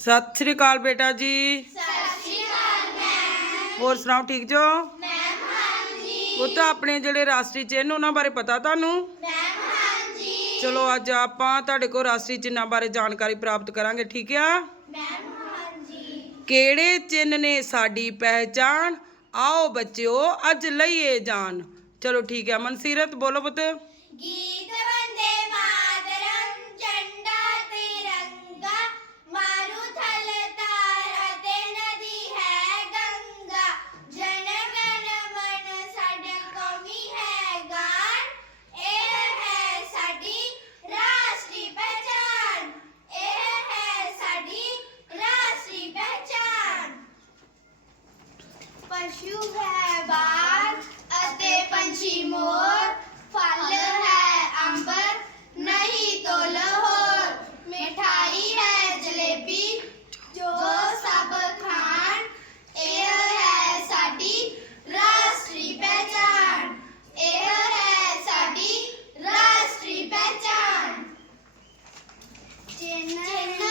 ਸਤਿ ਸ੍ਰੀ ਅਕਾਲ ਬੇਟਾ ਜੀ। ਹੋਰ ਸੁਣਾਓ, ਠੀਕ ਜੋ? ਉਹ ਤਾਂ ਆਪਣੇ ਜਿਹੜੇ ਰਾਸ਼ਟਰੀ ਚਿੰਨ੍ਹ, ਉਹਨਾਂ ਬਾਰੇ ਪਤਾ ਤੁਹਾਨੂੰ? ਚਲੋ, ਅੱਜ ਆਪਾਂ ਤੁਹਾਡੇ ਕੋਲ ਰਾਸ਼ਟਰੀ ਚਿੰਨਾਂ ਬਾਰੇ ਜਾਣਕਾਰੀ ਪ੍ਰਾਪਤ ਕਰਾਂਗੇ, ਠੀਕ ਆ? ਕਿਹੜੇ ਚਿੰਨ੍ਹ ਨੇ ਸਾਡੀ ਪਹਿਚਾਣ? ਆਓ ਬੱਚਿਓ, ਅੱਜ ਲਈਏ ਜਾਣ। ਚਲੋ, ਠੀਕ ਹੈ ਮਨਸੀਰਤ, ਬੋਲੋ ਪੁੱਤ। ਗੀਤ पशु है बाघ अते पंछी मोर। फल है अंबर, नहीं तो लहोर। मिठाई है जलेबी, जो सब खान है साडी राष्ट्रीय पहचान। है साडी राष्ट्रीय पहचान। चेन्नई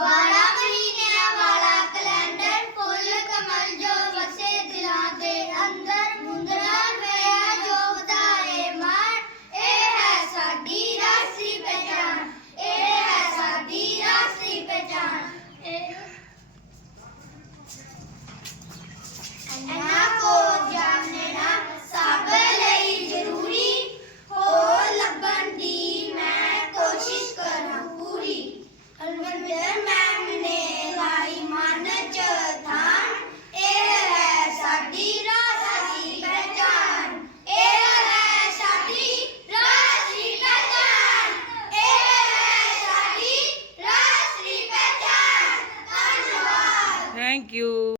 Bye.